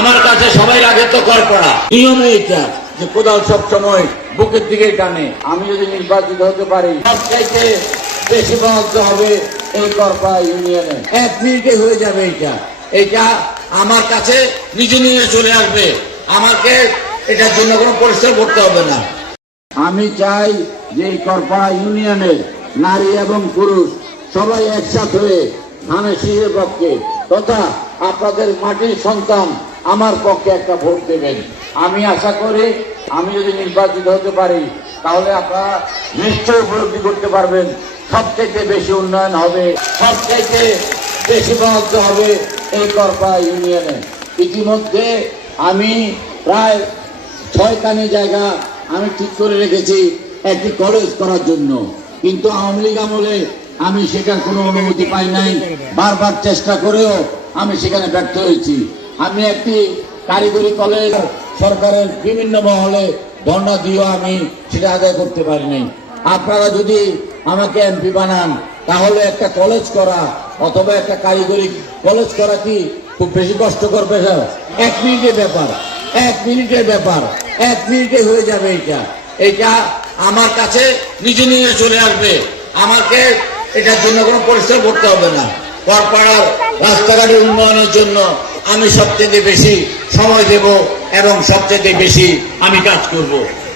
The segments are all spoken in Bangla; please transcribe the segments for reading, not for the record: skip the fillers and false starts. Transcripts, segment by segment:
আমার কাছে সবাই আগে তো কর পড়া নিয়মে এটা যে কোদাল সব সময় বুকের দিকে টানে। আমি যদি নির্বাচিত হতে পারি সবচাইতে বেশি বরাদ্দ হবে এই করপা ইউনিয়নে। 1 মিনিটে হয়ে যাবে এটা আমার কাছে নিজে নিয়ে চলে আসবে। আমাকে এটার জন্য কোনো পরিশ্রম করতে হবে না। আমি চাই যে এই করপা ইউনিয়নের নারী এবং পুরুষ সবাই একসাথে হয়ে ধানের শীষের পক্ষে তথা আপনাদের মাটির সন্তান আমার পক্ষে একটা ভোট দেবেন। আমি আশা করি আমি যদি নির্বাচিত হতে পারি তাহলে আপনারা নিশ্চয়ই উপলব্ধি করতে পারবেন সবচেয়ে বেশি উন্নয়ন হবে, সবচেয়ে বেশি বরাদ্দ হবে এই করপা ইউনিয়নে। ইতিমধ্যে আমি প্রায় 6খানি জায়গা আমি ঠিক করে রেখেছি একটি কলেজ করার জন্য, কিন্তু আওয়ামী লীগ আমলে আমি সেটার কোনো অনুমতি পাই নাই। বারবার চেষ্টা করেও আমি সেখানে ব্যর্থ হয়েছি। আমি একটি কারিগরি কলেজ সরকারের বিভিন্ন মহলে ধর্ণা দিয়েও আমি সেটা আদায় করতে পারি নাই। আপনারা যদি আমাকে এমপি বানান তাহলে একটা কলেজ করা অথবা একটা কারিগরি কলেজ করা কি খুব বেশি কষ্টকর পেশা? 1 মিনিটের ব্যাপার, 1 মিনিটের ব্যাপার, 1 মিনিটে হয়ে যাবে এটা আমার কাছে নিজে নিয়ে চলে আসবে। আমাকে এটার জন্য কোনো পরিশ্রম করতে হবে না। করপাড়ার রাস্তাঘাটের উন্নয়নের জন্য আমি সবচেয়ে বেশি সময় দেব এবং সবচেয়ে বেশি আমি কাজ করব।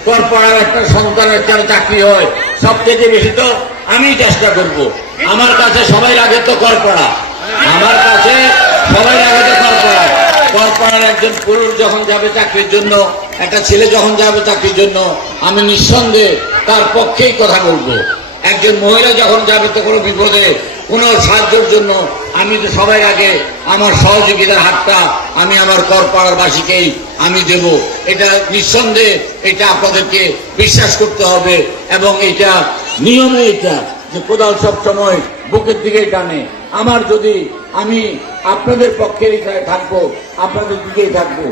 করপাড়ার একটা সন্তানের চাকরি হয় সবচেয়ে বেশি তো আমি চেষ্টা করব। আমার কাছে সবাই আগে তো করপাড়া, আমার কাছে সবাই আগে তো করপাড়া। করপাড়ার একজন পুরুষ যখন যাবে চাকরির জন্য, একটা ছেলে যখন যাবে চাকরির জন্য, আমি নিঃসন্দেহে তার পক্ষেই কথা বলবো। একজন মহিলা যখন যাবে তো কোনো বিপদে কোনো সাহায্যের জন্য আমি তো সবাই আগে আমার সহযোগিতার হাতটা আমি আমার করপাড়ার বাসীকেই আমি দেব। এটা নিঃসন্দেহে এটা আপনাদেরকে বিশ্বাস করতে হবে এবং এটা নিয়মে এটা যে কোদাল সব সময় বুকের দিকেই টানে। আমার যদি আমি আপনাদের পক্ষেই থাকবো, আপনাদের দিকেই থাকবো।